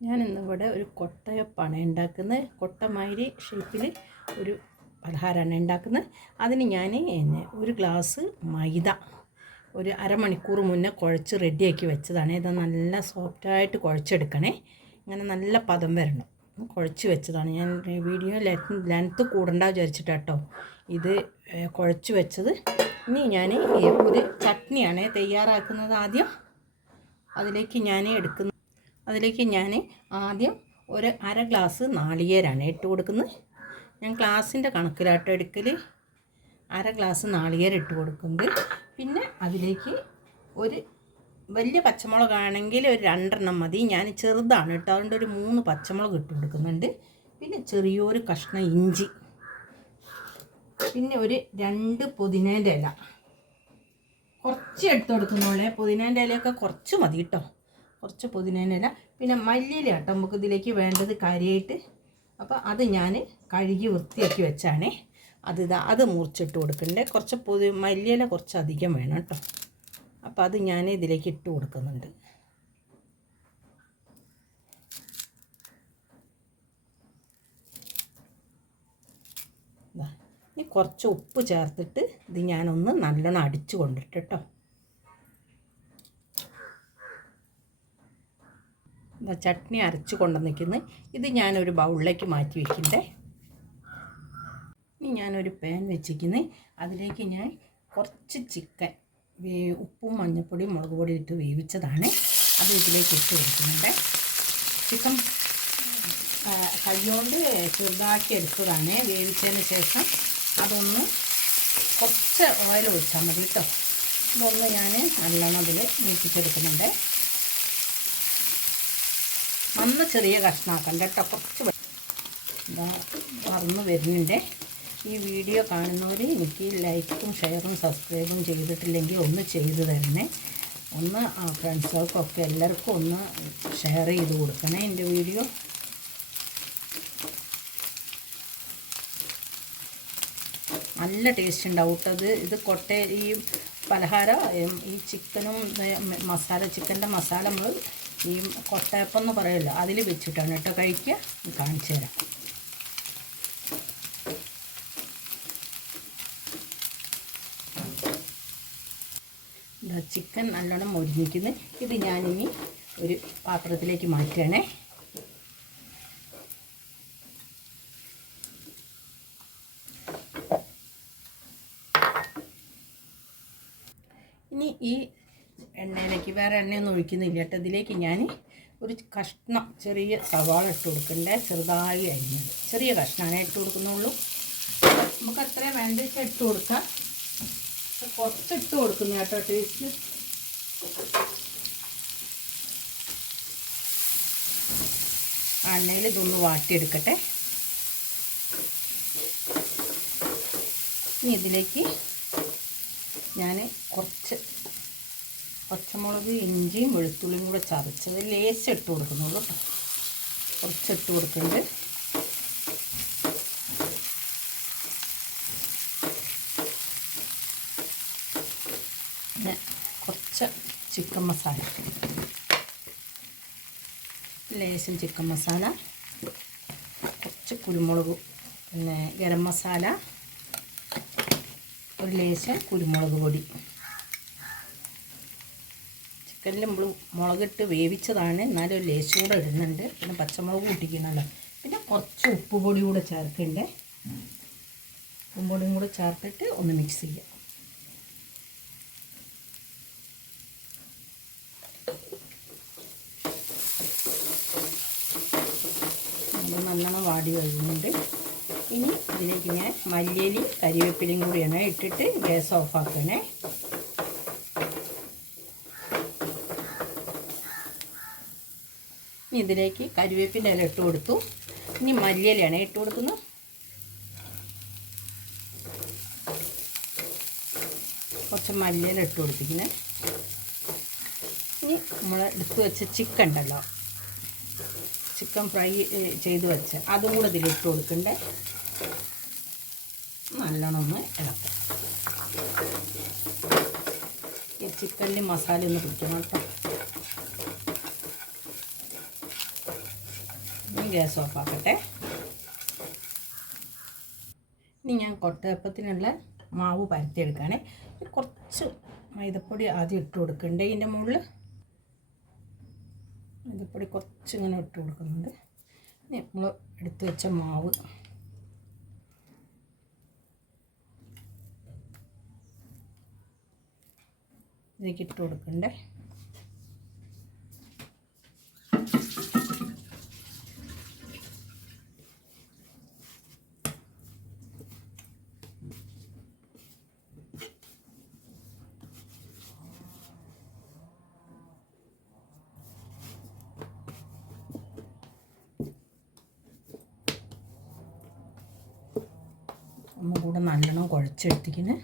ഞാൻ ഇന്നിവിടെ ഒരു കൊട്ടയപ്പാണ് ഉണ്ടാക്കുന്നത്. കൊട്ടമാതിരി ഷേപ്പിൽ ഒരു പലഹാരമാണ് ഉണ്ടാക്കുന്നത്. അതിന് ഞാൻ ഒരു ഗ്ലാസ് മൈദ ഒരു അരമണിക്കൂർ മുന്നേ കുഴച്ച് റെഡിയാക്കി വെച്ചതാണ്. ഇത് നല്ല സോഫ്റ്റായിട്ട് കുഴച്ചെടുക്കണേ. ഇങ്ങനെ നല്ല പദം വരണം. കുഴച്ച് വെച്ചതാണ്. ഞാൻ വീഡിയോ ലെങ്ത്ത് കൂടണ്ട വിചാരിച്ചിട്ട് കേട്ടോ ഇത് കുഴച്ച് വെച്ചത്. ഇനി ഞാൻ ഒരു ചട്നിയാണ് തയ്യാറാക്കുന്നത് ആദ്യം. അതിലേക്ക് ഞാൻ എടുക്കുന്ന അതിലേക്ക് ഞാൻ ആദ്യം ഒരു അര ഗ്ലാസ് നാളികേരാണ് ഇട്ട് കൊടുക്കുന്നത്. ഞാൻ ഗ്ലാസിന്റെ കണക്കിലാട്ടോ എടുക്കൽ അര ഗ്ലാസ് നാളികേരം ഇട്ട് കൊടുക്കുന്നത്. പിന്നെ അതിലേക്ക് ഒരു വലിയ പച്ചമുളകാണെങ്കിൽ ഒരു രണ്ടെണ്ണം മതി. ഞാൻ ചെറുതാണ് കേട്ടോ. അതുകൊണ്ട് ഒരു മൂന്ന് പച്ചമുളക് ഇട്ട് കൊടുക്കുന്നുണ്ട്. പിന്നെ ചെറിയൊരു കഷ്ണം ഇഞ്ചി. പിന്നെ ഒരു രണ്ട് പുതിനേന്റെ ഇല. കുറച്ച് എടുത്തു കൊടുക്കുന്നോളെ. പുതിനേന്റെ ഇലയൊക്കെ കുറച്ച് മതി കേട്ടോ. കുറച്ച് പുതിനേനില പിന്നെ മല്ലിയില കേട്ടോ നമുക്ക് ഇതിലേക്ക് വേണ്ടത് കാര്യമായിട്ട് അപ്പോൾ അത് ഞാൻ കഴുകി വൃത്തിയാക്കി വെച്ചാണേ. അത് ഇതാ അത് മുറിച്ചിട്ട് കൊടുക്കണ്ടേ. കുറച്ച് പുതി മല്ലിയില കുറച്ച് അധികം വേണം കേട്ടോ. അപ്പോൾ അത് ഞാൻ ഇതിലേക്ക് ഇട്ട് കൊടുക്കുന്നുണ്ട്. കുറച്ച് ഉപ്പ് ചേർത്തിട്ട് ഇത് ഞാനൊന്ന് നല്ലോണം അടിച്ചു കൊണ്ടിട്ട് കേട്ടോ. ചട്നി അരച്ച് കൊണ്ടുവന്നിരിക്കുന്നു ഇത് ഞാനൊരു ബൗളിലേക്ക് മാറ്റി വയ്ക്കണ്ടേ ഇനി ഞാനൊരു പാൻ വെച്ചിരിക്കുന്നത് അതിലേക്ക് ഞാൻ കുറച്ച് ചിക്കൻ ഉപ്പും മഞ്ഞൾപ്പൊടിയും മുളക് പൊടി ഇട്ട് വേവിച്ചതാണ്. അത് ഇതിലേക്ക് ഇട്ട് കൊടുക്കുന്നുണ്ട്. ചിക്കൻ കയ്യോണ്ട് ചെറുതാക്കി എടുത്തതാണ്. വേവിച്ചതിന് ശേഷം അതൊന്ന് കുറച്ച് ഓയിൽ ഒഴിച്ചാൽ മതി കേട്ടോ. ഇതൊന്ന് ഞാൻ നല്ലോണം അതിൽ നീക്കിച്ചെടുക്കുന്നുണ്ട് നന്ന ചെറിയ കഷ്ണമാക്കണ്ട കേട്ടോ കുറച്ച് മറന്നു വരുന്നുണ്ട്. ഈ വീഡിയോ കാണുന്നവർ എനിക്ക് ലൈക്കും ഷെയറും സബ്സ്ക്രൈബും ചെയ്തിട്ടില്ലെങ്കിൽ ഒന്ന് ചെയ്തു തരണേ. ഒന്ന് ആ ഫ്രണ്ട്സുകൾക്കൊക്കെ എല്ലാവർക്കും ഒന്ന് ഷെയർ ചെയ്ത് കൊടുക്കണേ എന്റെ വീഡിയോ. നല്ല ടേസ്റ്റ് ഉണ്ടാവും കേട്ടോ ഇത്. ഇത് കൊട്ട ഈ പലഹാരം ഈ ചിക്കനും മസാല ചിക്കന്റെ മസാല നമ്മൾ ഈ കൊട്ടയപ്പം എന്ന് പറയുമല്ലോ അതിൽ വെച്ചിട്ടാണ് കേട്ടോ കഴിക്കുക. കാണിച്ചു തരാം. ചിക്കൻ നല്ലോണം മൊരിഞ്ഞിരിക്കുന്നു. ഇത് ഞാനിനി ഒരു പാത്രത്തിലേക്ക് മാറ്റുകയാണേ ഇനി ഈ എണ്ണയിലേക്ക് വേറെ എണ്ണയൊന്നും ഒഴിക്കുന്നില്ല കേട്ടോ. ഇതിലേക്ക് ഞാൻ ഒരു കഷ്ണം ചെറിയ സവാള ഇട്ട് കൊടുക്കണ്ടേ. ചെറുതായി അരിഞ്ഞത്. ചെറിയ കഷ്ണമാണ് ഇട്ട് കൊടുക്കുന്നുള്ളൂ. നമുക്ക് അത്രയും വേണ്ട ഇട്ട് കൊടുക്കാം. കുറച്ച് ഇട്ട് കൊടുക്കുന്നു കേട്ടോ ടേസ്റ്റ് എണ്ണയിൽ ഇതൊന്ന് വാട്ടിയെടുക്കട്ടെ. ഇനി ഇതിലേക്ക് ഞാൻ കുറച്ച് പച്ചമുളക് ഇഞ്ചിയും വെളുത്തുള്ളിയും കൂടെ ചതച്ചത് ലേശം ഇട്ട് കൊടുക്കുന്നുള്ളൂ കേട്ടോ കുറച്ച് ഇട്ട് കൊടുക്കുന്നുണ്ട് പിന്നെ കുറച്ച് ചിക്കൻ മസാല. ലേശം ചിക്കൻ മസാല. കുറച്ച് കുരുമുളക് പിന്നെ ഗരം മസാല. ഒരു ലേശം കുരുമുളക് പൊടി. ചിക്കനിൽ നമ്മൾ മുളകിട്ട് വേവിച്ചതാണ്. എന്നാലും ഒരു ലേശം കൂടെ ഇടുന്നുണ്ട്. പിന്നെ പച്ചമുളക് കൂട്ടിക്കുന്നുണ്ട് പിന്നെ കുറച്ച് ഉപ്പ് പൊടി കൂടെ ചേർക്കണ്ടേ? ഉപ്പും പൊടിയും കൂടെ ചേർത്തിട്ട് ഒന്ന് മിക്സ് ചെയ്യാം. നല്ലോണം വാടി വരുന്നുണ്ട് ഇനി ഇതിലേക്ക് ഞാൻ മല്ലിയിലും കരിവേപ്പിലയും കൂടിയാണ് ഇട്ടിട്ട് ഗ്യാസ് ഓഫാക്കണേ ഇനി ഇതിലേക്ക് കരുവേപ്പിന്റെ ഇല ഇട്ട് കൊടുത്തു. ഇനി മല്ലിയിലയാണ് ഇട്ട് കൊടുക്കുന്നത്. കുറച്ച് മല്ലിയില ഇട്ട് കൊടുത്തിരിക്കുന്നത് ഇനി നമ്മൾ എടുത്ത് വെച്ച ചിക്കൻ ഉണ്ടല്ലോ. ചിക്കൻ ഫ്രൈ ചെയ്ത് വെച്ച്. അതും കൂടെ ഇതിലിട്ട് കൊടുക്കണ്ടേ? നല്ലോണം ഒന്ന് ഇളക്കാം. ഈ ചിക്കനിൽ മസാല ഒന്ന് പിടിക്കണം കേട്ടോ. ഗ്യാസ് ഓഫ് ആക്കട്ടെ. ഇനി ഞാൻ കൊട്ടയപ്പത്തിനുള്ള മാവ് പരത്തിയെടുക്കുകയാണേ കുറച്ച് മൈദപ്പൊടി ആദ്യം ഇട്ട് കൊടുക്കണ്ടേ ഇതിന്റെ മുകളിൽ? മൈദപ്പൊടി കുറച്ച് ഇങ്ങനെ ഇട്ട് കൊടുക്കുന്നുണ്ട്. നമ്മൾ എടുത്തു വെച്ച മാവ്. ഇതിലേക്ക് ഇട്ട് കൊടുക്കണ്ടേ? ഒന്നും കൂടെ നല്ലോണം കുഴച്ചെടുത്തിക്കിന്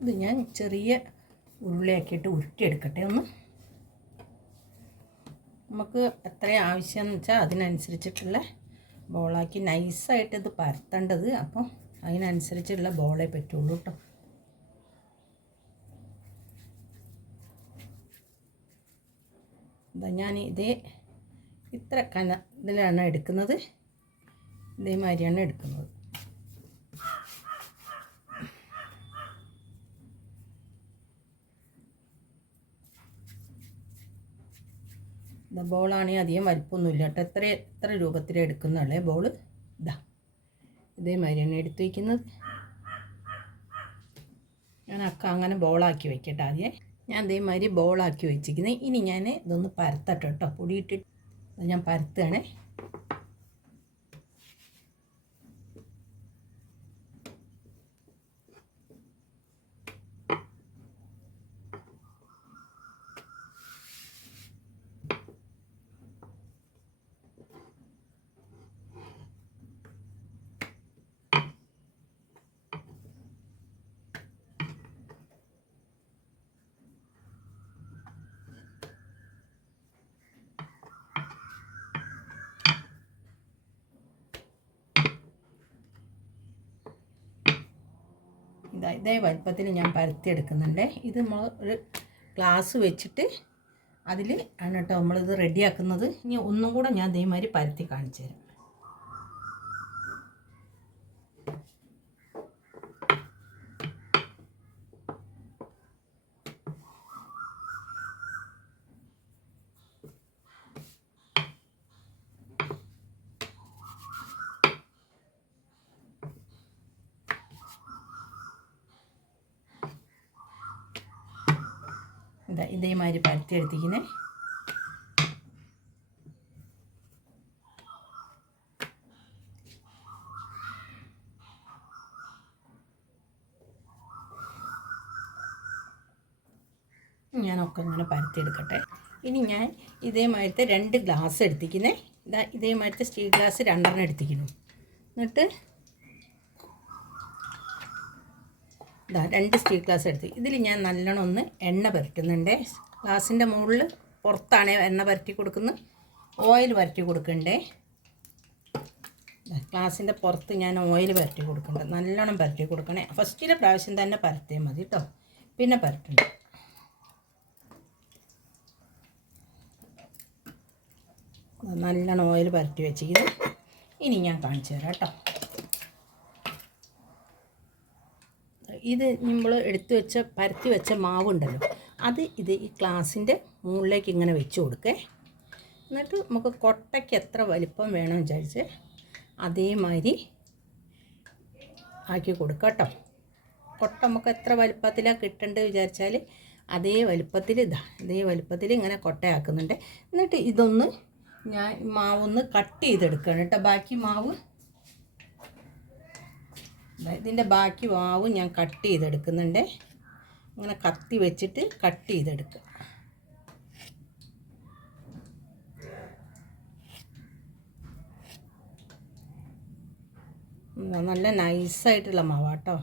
ഇത് ഞാൻ ചെറിയ ഉരുളയാക്കിയിട്ട് ഉരുട്ടിയെടുക്കട്ടെ ഒന്ന്. നമുക്ക് എത്ര ആവശ്യമെന്ന് വെച്ചാൽ അതിനനുസരിച്ചിട്ടുള്ള ബോളാക്കി നൈസായിട്ട് ഇത് പരത്തേണ്ടത് അപ്പം അതിനനുസരിച്ചുള്ള ബോളേ പറ്റുള്ളൂ കേട്ടോ. ഞാൻ ഇതേ ഇത്ര കന ഇതിലാണ് എടുക്കുന്നത്. ഇതേമാതിരിയാണ് എടുക്കുന്നത്. ബോളാണെങ്കിൽ അധികം വലിപ്പമൊന്നുമില്ല കേട്ടോ. എത്ര എത്ര രൂപത്തിൽ എടുക്കുന്നുള്ളേ ബോൾ ഇതാ ഇതേമാതിരിയാണ് എടുത്തു വയ്ക്കുന്നത്. ഞാൻ അക്ക അങ്ങനെ ബോളാക്കി വയ്ക്കട്ടെ ആദ്യം. ഞാൻ അതേമാതിരി ബോളാക്കി വെച്ചിരിക്കുന്നത് ഇനി ഞാൻ ഇതൊന്ന് പരത്തട്ടോ കേട്ടോ പൊടിയിട്ടിട്ട്. ഞാൻ പരത്തുകയാണേ. ഇതാ വലുപ്പത്തിൽ ഞാൻ പരത്തി എടുക്കുന്നുണ്ട്. ഇത് നമ്മൾ ഒരു ഗ്ലാസ് വെച്ചിട്ട് അതിൽ ആണ് കേട്ടോ നമ്മളിത് റെഡിയാക്കുന്നത് ഇനി ഒന്നും കൂടെ ഞാൻ ഇതേമാതിരി പരത്തി കാണിച്ചു തരാം ഇതാ ഇതേമാതിരി പരത്തി എടുത്തിരിക്കുന്നേ ഞാനൊക്കെ ഇങ്ങനെ പരത്തിയെടുക്കട്ടെ. ഇനി ഞാൻ ഇതേമാതിരത്തെ രണ്ട് ഗ്ലാസ് എടുത്തിരിക്കുന്നേ. ഇതാ ഇതേമാതിരത്തെ സ്റ്റീൽ ഗ്ലാസ് രണ്ടെണ്ണം എടുത്തിരിക്കുന്നു. എന്നിട്ട് ഇതാ രണ്ട് സ്റ്റീൽ ഗ്ലാസ് എടുത്ത്. ഇതിൽ ഞാൻ നല്ലോണം ഒന്ന് എണ്ണ പുരട്ടുന്നുണ്ട് ഗ്ലാസിന്റെ മുകളിൽ പുറത്താണ് എണ്ണ പുരട്ടി കൊടുക്കുന്നത് ഓയിൽ പുരട്ടി കൊടുക്കണ്ടേ ഗ്ലാസിന്റെ പുറത്ത് ഞാൻ ഓയിൽ പുരട്ടി കൊടുക്കുന്നുണ്ട്. നല്ലോണം പുരട്ടി കൊടുക്കണേ. ഫസ്റ്റിലെ പ്രാവശ്യം തന്നെ പരത്തേ മതി കേട്ടോ പിന്നെ പുരട്ടണ്ട നല്ലോണം ഓയിൽ പുരട്ടി വെച്ചിരിക്കുന്നു. ഇനി ഞാൻ കാണിച്ചു തരാം കേട്ടോ ഇത് നമ്മൾ എടുത്തു വെച്ച പരത്തി വെച്ച മാവുണ്ടല്ലോ അത് ഇത് ഈ ഗ്ലാസിന്റെ മുകളിലേക്ക് ഇങ്ങനെ വെച്ച് കൊടുക്കേ. എന്നിട്ട് നമുക്ക് കൊട്ടയ്ക്ക് എത്ര വലിപ്പം വേണം വിചാരിച്ച് അതേമാതിരി ആക്കി കൊടുക്കാം കേട്ടോ. കൊട്ട നമുക്ക് എത്ര വലിപ്പത്തിലാണ് കിട്ടേണ്ടത് വിചാരിച്ചാൽ അതേ വലിപ്പത്തിൽ ഇതാ അതേ വലിപ്പത്തിൽ ഇങ്ങനെ കൊട്ടയാക്കുന്നുണ്ട്. എന്നിട്ട് ഇതൊന്ന് ഞാൻ മാവൊന്ന് കട്ട് ചെയ്തെടുക്കുകയാണ് കേട്ടോ. ബാക്കി മാവ് ഇതിന്റെ ബാക്കി വാവും ഞാൻ കട്ട് ചെയ്തെടുക്കുന്നുണ്ട്. ഇങ്ങനെ കത്തി വെച്ചിട്ട് കട്ട് ചെയ്തെടുക്കുക. നല്ല നൈസായിട്ടുള്ള മാവാട്ടോ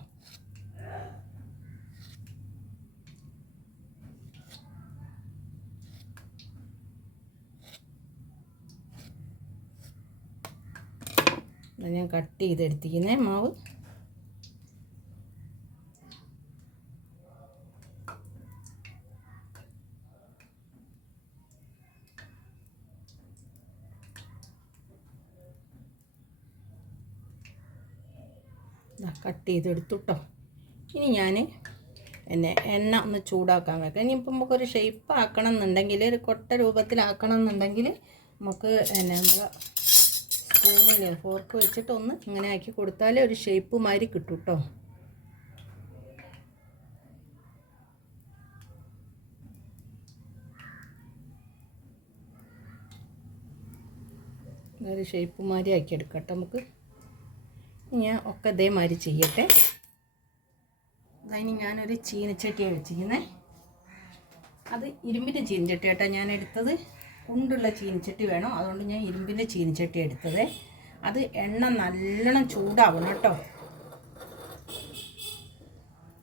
ഞാൻ കട്ട് ചെയ്തെടുത്തിരിക്കുന്നേ മാവ്. കട്ട് ചെയ്തെടുത്തു കേട്ടോ ഇനി ഞാൻ എന്നെ എണ്ണ ഒന്ന് ചൂടാക്കാൻ വെക്കാം. ഇനിയിപ്പോൾ നമുക്കൊരു ഷേപ്പ് ആക്കണം എന്നുണ്ടെങ്കിൽ ഒരു കൊട്ട രൂപത്തിലാക്കണം എന്നുണ്ടെങ്കിൽ നമുക്ക് പിന്നെ നമ്മൾ സ്പൂണിൽ ഫോർക്ക് വെച്ചിട്ട് ഒന്ന് ഇങ്ങനെ ആക്കി കൊടുത്താൽ ഒരു ഷേപ്പ് മാതിരി കിട്ടും കേട്ടോ ഒരു ഷേപ്പ് മാതിരി ആക്കി എടുക്കട്ടെ നമുക്ക്. ഞാൻ ഒക്കെ ഇതേമാതിരി ചെയ്യട്ടെ. അതിന് ഞാനൊരു ചീനച്ചട്ടിയാണ് വെച്ചിരിക്കുന്നത് അത് ഇരുമ്പിന്റെ ചീനച്ചട്ടി കേട്ടോ ഞാൻ എടുത്തത് കുണ്ടുള്ള ചീനച്ചട്ടി വേണം. അതുകൊണ്ട് ഞാൻ ഇരുമ്പിന്റെ ചീനച്ചട്ടി എടുത്തത്. അത് എണ്ണ നല്ലോണം ചൂടാവണം കേട്ടോ.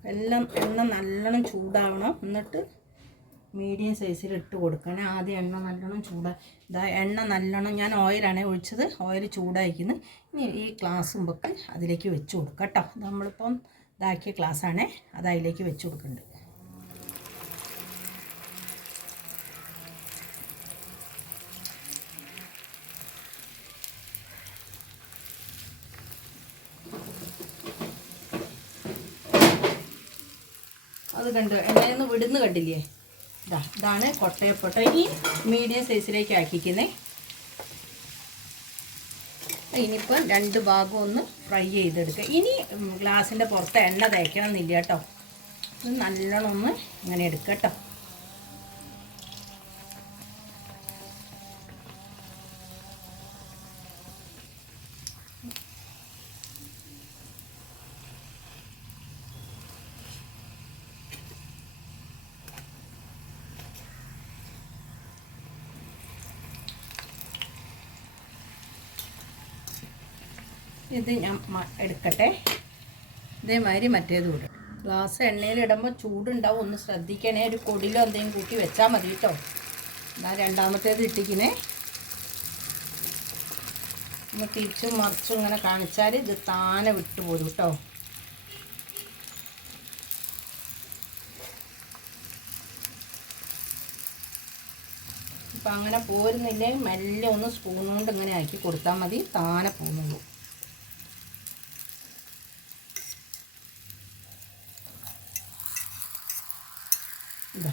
എല്ലാം എണ്ണ നല്ലോണം ചൂടാവണം. എന്നിട്ട് മീഡിയം സൈസിൽ ഇട്ട് കൊടുക്കണം ആദ്യം എണ്ണ നല്ലോണം ചൂടാ ഇതാ എണ്ണ നല്ലോണം ഞാൻ ഓയിലാണ് ഒഴിച്ചത്. ഓയിൽ ചൂടായിരിക്കുന്നു ഇനി ഈ ഗ്ലാസ് മുമ്പക്ക് അതിലേക്ക് വെച്ച് കൊടുക്കുക കേട്ടോ. നമ്മളിപ്പം ഇതാക്കിയ ഗ്ലാസ്സാണേ അത് അതിലേക്ക് വെച്ച് കൊടുക്കുന്നുണ്ട്. അത് കണ്ടു? എണ്ണയിൽ നിന്ന് വിടുന്ന് കണ്ടില്ലേ? ഇതാ ഇതാണ് കൊട്ടയപ്പൊട്ട ഇനി മീഡിയം സൈസിലേക്ക് ആക്കിക്കുന്നേ ഇനിയിപ്പം രണ്ട് ഭാഗം ഒന്ന് ഫ്രൈ ചെയ്തെടുക്കുക. ഇനി ഗ്ലാസിന്റെ പുറത്ത് എണ്ണ തേക്കണം എന്നില്ല കേട്ടോ നല്ലോണം ഒന്ന് ഇങ്ങനെ എടുക്കട്ടോ കേട്ടോ. ഇത് ഞാൻ എടുക്കട്ടെ. ഇതേമാതിരി മറ്റേത് വിടും ഗ്ലാസ് എണ്ണയിലിടുമ്പോൾ ചൂടുണ്ടാവും. ഒന്ന് ശ്രദ്ധിക്കണേ. ഒരു കൊടിയിലോ എന്തെങ്കിലും കൂട്ടി വെച്ചാൽ മതി കേട്ടോ എന്നാൽ രണ്ടാമത്തേത് ഇട്ടിക്കണേ ഒന്ന് തിരിച്ചും മറിച്ചും ഇങ്ങനെ കാണിച്ചാൽ ഇത് താനെ വിട്ടു പോരും കേട്ടോ ഇപ്പം അങ്ങനെ പോരുന്നില്ലേ? മെല്ലെ ഒന്ന് സ്പൂൺ കൊണ്ട് ഇങ്ങനെ ആക്കി കൊടുത്താൽ മതി. താനെ പോകുന്നുള്ളൂ ഇതാ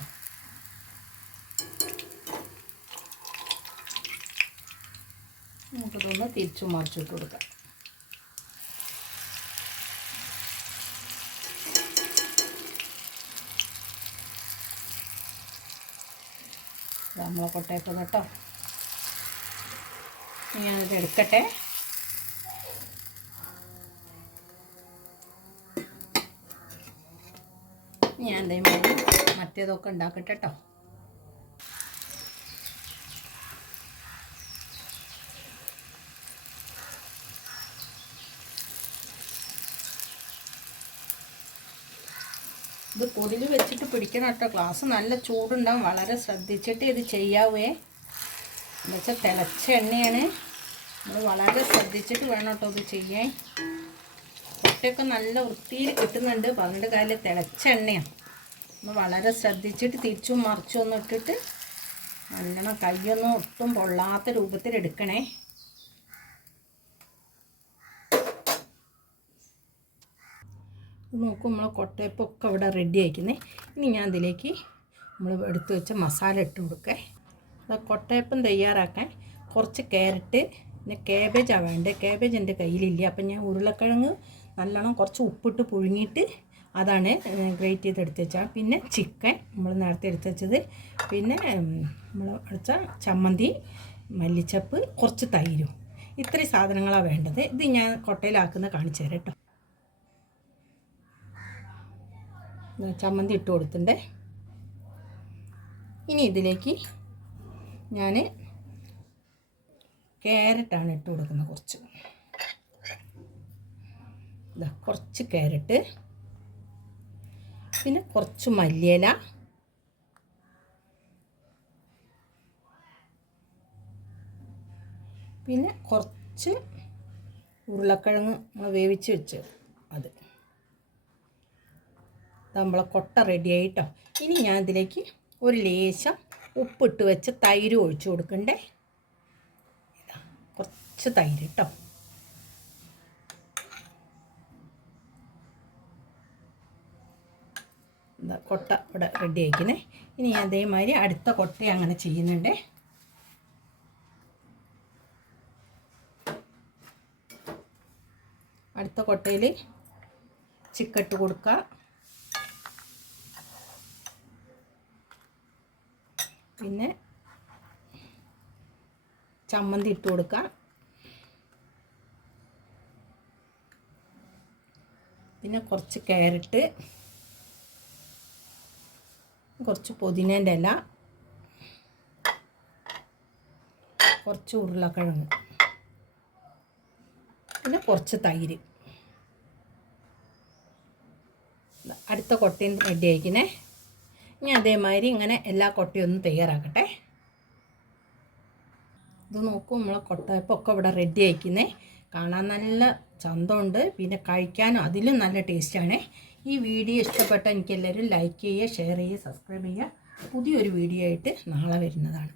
നമുക്കിതൊന്ന് തിരിച്ചു മറിച്ചിട്ട് കൊടുക്കാം. നമ്മളെ കൊട്ടയപ്പം കേട്ടോ. ഞാനത് എടുക്കട്ടെ. ഞാൻ എന്തെങ്കിലും മറ്റേതൊക്കെ ഉണ്ടാക്കട്ടെ കേട്ടോ. ഇത് കൊതിൽ വെച്ചിട്ട് പിടിക്കണം കേട്ടോ. ഗ്ലാസ് നല്ല ചൂടുണ്ടാവും. വളരെ ശ്രദ്ധിച്ചിട്ട് ഇത് ചെയ്യാവേ. എന്നുവെച്ചാൽ തിളച്ച എണ്ണയാണ്. നമ്മൾ വളരെ ശ്രദ്ധിച്ചിട്ട് വേണം കേട്ടോ ഇത് ചെയ്യാൻ. മുട്ടയൊക്കെ നല്ല വൃത്തിയിൽ കിട്ടുന്നുണ്ട്. പന്ത്രണ്ട് കാലിൽ തിളച്ച എണ്ണയാണ് നമ്മൾ വളരെ ശ്രദ്ധിച്ചിട്ട് തിരിച്ചും മറിച്ചും ഒന്നും ഇട്ടിട്ട് നല്ലോണം കൈയൊന്നും ഒട്ടും പൊള്ളാത്ത രൂപത്തിൽ എടുക്കണേ. നോക്കും നമ്മളെ കൊട്ടയപ്പൊക്കെ ഇവിടെ റെഡി ആയിക്കുന്നേ. ഇനി ഞാൻ അതിലേക്ക് നമ്മൾ എടുത്തു വെച്ച മസാല ഇട്ട് കൊടുക്കേ. കൊട്ടയപ്പം തയ്യാറാക്കാൻ കുറച്ച് ക്യാരറ്റ് പിന്നെ കാബേജാണ് വേണ്ടത് കാബേജ് എന്റെ കയ്യിലില്ല. അപ്പം ഞാൻ ഉരുളക്കിഴങ്ങ് നല്ലോണം കുറച്ച് ഉപ്പിട്ട് പുഴുങ്ങിയിട്ട് അതാണ് ഗ്രേറ്റ് ചെയ്ത് എടുത്ത് വെച്ചാൽ പിന്നെ ചിക്കൻ നമ്മൾ നേരത്തെ എടുത്ത് വെച്ചത്. പിന്നെ നമ്മൾ അടച്ച ചമ്മന്തി മല്ലിച്ചപ്പ് കുറച്ച് തൈരും. ഇത്രയും സാധനങ്ങളാണ് വേണ്ടത്. ഇത് ഞാൻ കൊട്ടയിലാക്കുന്ന കാണിച്ചു തരാം കേട്ടോ. ചമ്മന്തി ഇട്ട് കൊടുത്തിട്ടുണ്ട്. ഇനി ഇതിലേക്ക് ഞാൻ ക്യാരറ്റാണ് ഇട്ട് കൊടുക്കുന്നത് കുറച്ച്. ഇതാ കുറച്ച് ക്യാരറ്റ് പിന്നെ കുറച്ച് മല്ലിയില പിന്നെ കുറച്ച് ഉരുളക്കിഴങ്ങ് നമ്മൾ വേവിച്ച് വെച്ച് അത്. നമ്മളെ കൊട്ട റെഡി ആയിട്ടോ. ഇനി ഞാൻ ഇതിലേക്ക് ഒരു ലേശം ഉപ്പിട്ട് വെച്ച് തൈര് ഒഴിച്ചു കൊടുക്കണ്ടേ? കുറച്ച് തൈര് കേട്ടോ കൊട്ട ഇവിടെ റെഡി ആക്കണേ ഇനി അതേമാതിരി അടുത്ത കൊട്ട അങ്ങനെ ചെയ്യുന്നുണ്ട്. അടുത്ത കൊട്ടയിൽ ചിക്കട്ട് കൊടുക്കുക പിന്നെ ചമ്മന്തി ഇട്ട് കൊടുക്കാം. പിന്നെ കുറച്ച് ക്യാരറ്റ് കുറച്ച് പുതിനേന്റെ ഇല കുറച്ച് ഉരുളക്കിഴങ്ങ് പിന്നെ കുറച്ച് തൈര്. അടുത്ത കൊട്ടയും റെഡി ആയിക്കണേ. ഇനി അതേമാതിരി ഇങ്ങനെ എല്ലാ കൊട്ടയും ഒന്ന് തയ്യാറാക്കട്ടെ. ഇത് നോക്കും നമ്മളെ കൊട്ടയപ്പൊക്കെ ഇവിടെ റെഡി ആയിക്കുന്നേ. കാണാൻ നല്ല ചന്തമുണ്ട്. പിന്നെ കഴിക്കാനും അതിലും നല്ല ടേസ്റ്റാണ് ഈ വീഡിയോ ഇഷ്ടപ്പെട്ട എനിക്കെല്ലാവരും ലൈക്ക് ചെയ്യുക ഷെയർ ചെയ്യുക സബ്സ്ക്രൈബ് ചെയ്യുക. പുതിയൊരു വീഡിയോ ആയിട്ട് നാളെ വരുന്നതാണ്.